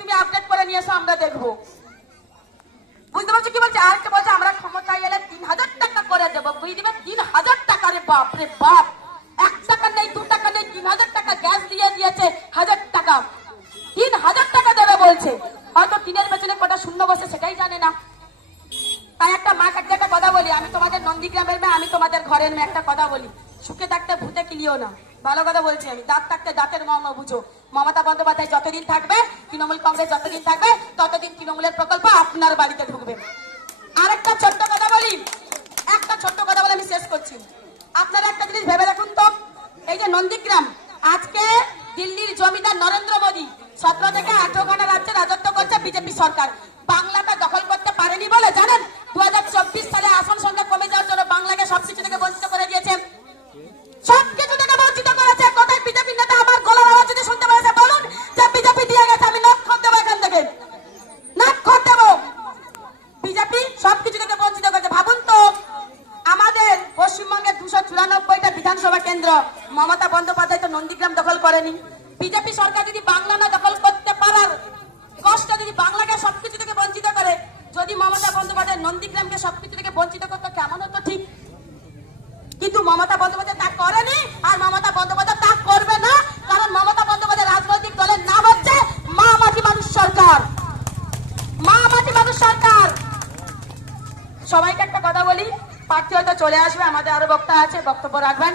তুমি আপডেট করে নিয়ে এসো, আমরা দেখবো। বুঝতে পারছো কি বলছে? আরেকটা বলছে আমরা ক্ষমতায় এলে 3000 টাকা করে দেবো। বুঝতে 3000 টাকা, রে বাপ রে বাপ। 1 টাকা নেই, 2 টাকা নেই, 3000 টাকা গ্যাস দিয়ে দিয়েছে, 1000 টাকা, 3000 টাকা দেবে বলছে। হয়তো টিনের পেছনে কটা শূন্য বসে সেটাই জানে না। তাই একটা মা কাছে একটা কথা বলি, আমি তোমাদের নন্দীগ্রামের মেয়ে, আমি তোমাদের ঘরের মেয়ে, একটা কথা বলি, সুখে থাকতে ভূতে কিলিও না। ভালো কথা বলছি আমি, দাঁত থাকতে দাঁতের মর্ম বুঝো। মমতা বন্দ্যোপাধ্যায় যতদিন থাকবে, তৃণমূল কংগ্রেস যতদিন থাকবে, ততদিন তৃণমূলের প্রকল্প আপনার বাড়িতে ঢুকবে। আরেকটা ছোট্ট কথা বলি, একটা ছোট্ট কথা বলে আমি শেষ করছি। আপনারা একটা জিনিস ভেবে দেখুন তো, এই যে নন্দীগ্রাম, আজকে দিল্লির জমিদার নরেন্দ্র মোদী 17 থেকে 18 ঘন্টা রাজ্যে রাজত্ব করছে বিজেপি সরকার। বাংলাটা দখল করতে পারেনি বলে জানেন 2024 সালে আসন সংখ্যা কমে যাওয়ার জন্য বাংলাকে সবকিছু থেকে বঞ্চিত করে দিয়েছে, সবকিছু থেকে বঞ্চিত করেছে। কোথায় বিজেপি নেতা আমার গলার আওয়াজ যদি শুনতে পেয়েছে বলুন যে বিজেপি দিয়ে গেছে, আমি নখ খত দেবো এখান থেকে, নখ খত দেবো। বিজেপি সবকিছু থেকে বঞ্চিত করেছে। ভাবুন তো, আমাদের পশ্চিমবঙ্গের 294টা বিধানসভা কেন্দ্র, মমতা বন্দ্যোপাধ্যায় তো নন্দীগ্রাম দখল করেনি। বিজেপি সরকার যদি বাংলা না দখল করতে পারার কষ্ট, যদি বাংলাকে সবকিছু থেকে বঞ্চিত করে, যদি মমতা বন্দ্যোপাধ্যায় নন্দীগ্রামকে সবকিছু থেকে বঞ্চিত করতো কেমন হতো ঠিক? কিন্তু মমতা বন্দ্যোপাধ্যায় তা করেনি, আর মমতা বন্দ্যোপাধ্যায় তা করবে না, কারণ মমতা বন্দ্যোপাধ্যায় রাজনৈতিক দলের নাম হচ্ছে মা মাটি মানুষ সরকার, মা মাটি মানুষ সরকার। সবাইকে একটা কথা বলি, প্রার্থী হয়তো চলে আসবে, আমাদের আরো বক্তা আছে, বক্তব্য রাখবেন।